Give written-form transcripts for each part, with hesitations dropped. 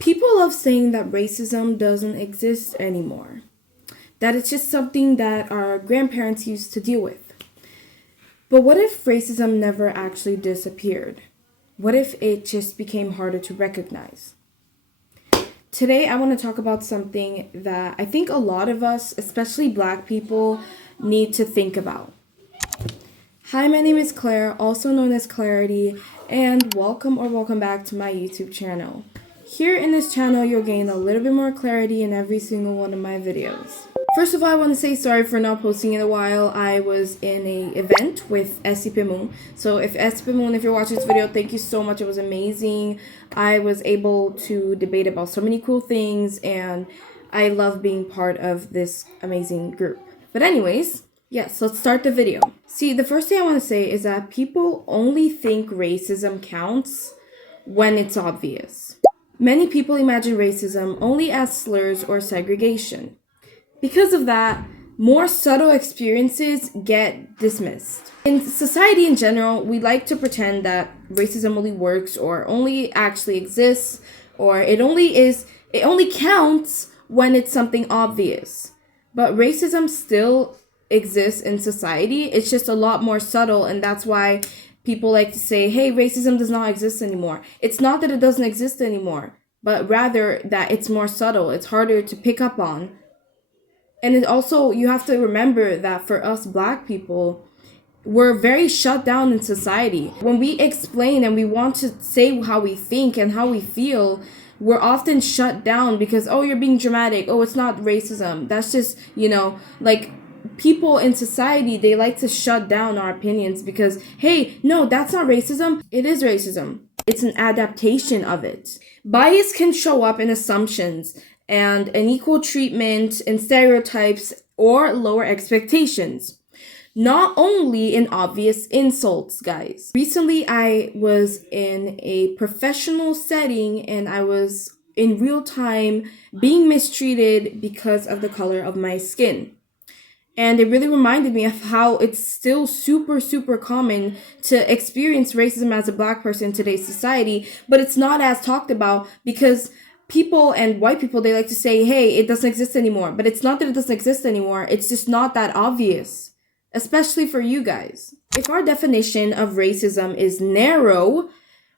People love saying that racism doesn't exist anymore, that it's just something that our grandparents used to deal with. But what if racism never actually disappeared? What if it just became harder to recognize? Today, I want to talk about something that I think a lot of us, especially Black people, need to think about. Hi, my name is Claire, also known as Clarity, and welcome back to my YouTube channel. Here in this channel, you'll gain a little bit more clarity in every single one of my videos. First of all, I want to say sorry for not posting in a while. I was in an event with SCP. So if SCP, if you're watching this video, thank you so much. It was amazing. I was able to debate about so many cool things, and I love being part of this amazing group. But anyways, yes, let's start the video. See, the first thing I want to say is that people only think racism counts when it's obvious. Many people imagine racism only as slurs or segregation. Because of that, more subtle experiences get dismissed. In society in general, we like to pretend that racism only works or only actually exists, or it only counts when it's something obvious. But racism still exists in society. It's just a lot more subtle, and that's why people like to say, hey, racism does not exist anymore. It's not that it doesn't exist anymore, but rather that it's more subtle. It's harder to pick up on. And it also, you have to remember that for us Black people, we're very shut down in society. When we explain and we want to say how we think and how we feel, we're often shut down because, oh, you're being dramatic. Oh, it's not racism. That's just, like people in society, they like to shut down our opinions because, hey, no, that's not racism. It is racism. It's an adaptation of it. Bias can show up in assumptions and unequal treatment and stereotypes or lower expectations. Not only in obvious insults, guys. Recently, I was in a professional setting and I was in real time being mistreated because of the color of my skin. And it really reminded me of how it's still super common to experience racism as a Black person in today's society, but it's not as talked about because people and white people, they like to say, hey, it doesn't exist anymore. But it's not that it doesn't exist anymore. It's just not that obvious, especially for you guys. If our definition of racism is narrow,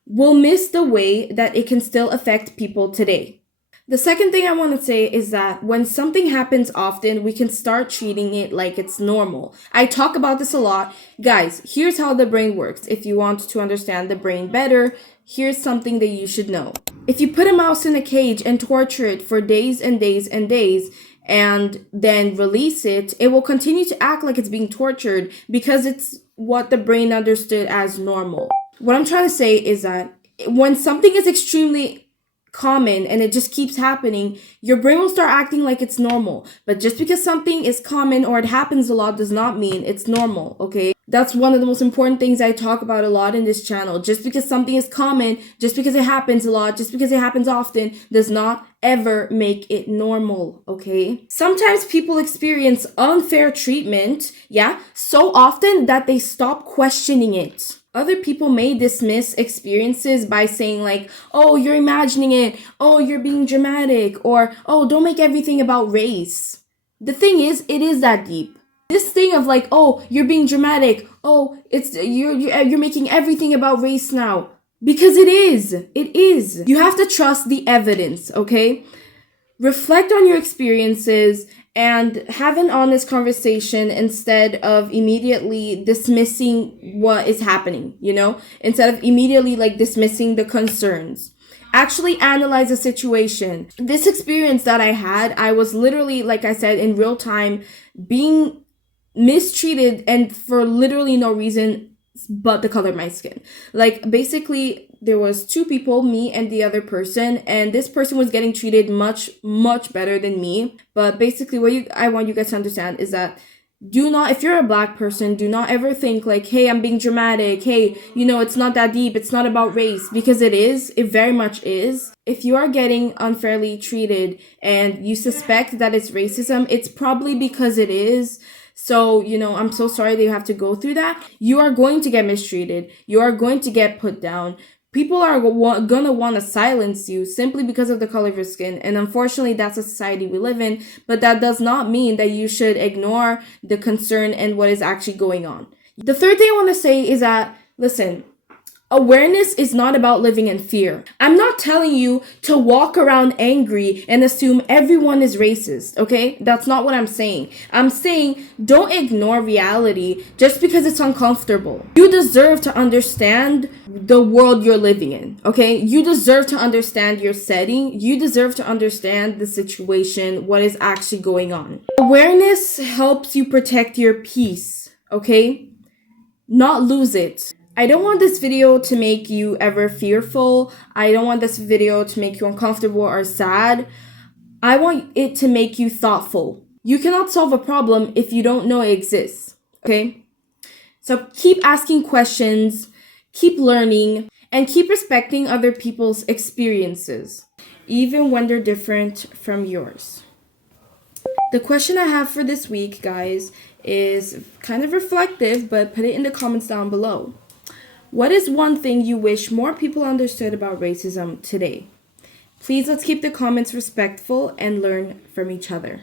we'll miss the way that it can still affect people today. The second thing I want to say is that when something happens often, we can start treating it like it's normal. I talk about this a lot. Guys, here's how the brain works. If you want to understand the brain better, here's something that you should know. If you put a mouse in a cage and torture it for days and days and days, and then release it, it will continue to act like it's being tortured because it's what the brain understood as normal. What I'm trying to say is that when something is extremely common and it just keeps happening, your brain will start acting like it's normal. But just because something is common or it happens a lot does not mean it's normal, okay? That's one of the most important things I talk about a lot in this channel. Just because something is common, just because it happens a lot, just because it happens often, does not ever make it normal, okay? Sometimes people experience unfair treatment, so often that they stop questioning it. Other people may dismiss experiences by saying like, oh, you're imagining it, oh, you're being dramatic, or, oh, don't make everything about race. The thing is, it is that deep. This thing of like, oh, you're being dramatic, oh, you're making everything about race now. Because it is. You have to trust the evidence, okay? Reflect on your experiences and have an honest conversation instead of immediately dismissing what is happening, instead of immediately like dismissing the concerns. Actually analyze the situation. This experience that I had, I was literally, like I said, in real time being mistreated and for literally no reason but the color of my skin. Like basically there was two people, me and the other person, and this person was getting treated much better than me. But basically what I want you guys to understand is that if you're a Black person, do not ever think like, hey, I'm being dramatic, hey, it's not that deep, it's not about race, because it very much is. If you are getting unfairly treated and you suspect that it's racism, it's probably because it is. So, I'm so sorry that you have to go through that. You are going to get mistreated. You are going to get put down. People are gonna want to silence you simply because of the color of your skin. And unfortunately, that's a society we live in. But that does not mean that you should ignore the concern and what is actually going on. The third thing I want to say is that, listen, awareness is not about living in fear. I'm not telling you to walk around angry and assume everyone is racist, okay? That's not what I'm saying. I'm saying don't ignore reality just because it's uncomfortable. You deserve to understand the world you're living in, okay? You deserve to understand your setting. You deserve to understand the situation, what is actually going on. Awareness helps you protect your peace, okay? Not lose it. I don't want this video to make you ever fearful. I don't want this video to make you uncomfortable or sad. I want it to make you thoughtful. You cannot solve a problem if you don't know it exists, okay? So keep asking questions, keep learning, and keep respecting other people's experiences, even when they're different from yours. The question I have for this week, guys, is kind of reflective, but put it in the comments down below. What is one thing you wish more people understood about racism today? Please, let's keep the comments respectful and learn from each other.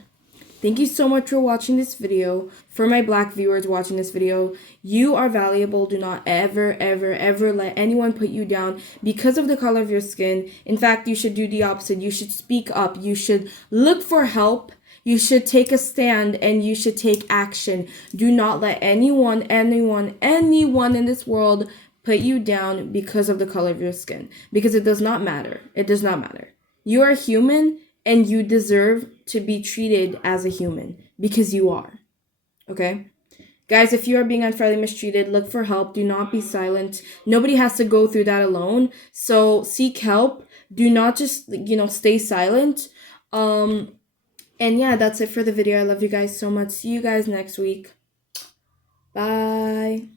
Thank you so much for watching this video. For my Black viewers watching this video, you are valuable. Do not ever, ever, ever let anyone put you down because of the color of your skin. In fact, you should do the opposite. You should speak up. You should look for help. You should take a stand and you should take action. Do not let anyone in this world put you down because of the color of your skin. Because it does not matter. It does not matter. You are human and you deserve to be treated as a human because you are. Okay? Guys, if you are being unfairly mistreated, look for help. Do not be silent. Nobody has to go through that alone. So seek help. Do not just, stay silent. And yeah, that's it for the video. I love you guys so much. See you guys next week. Bye.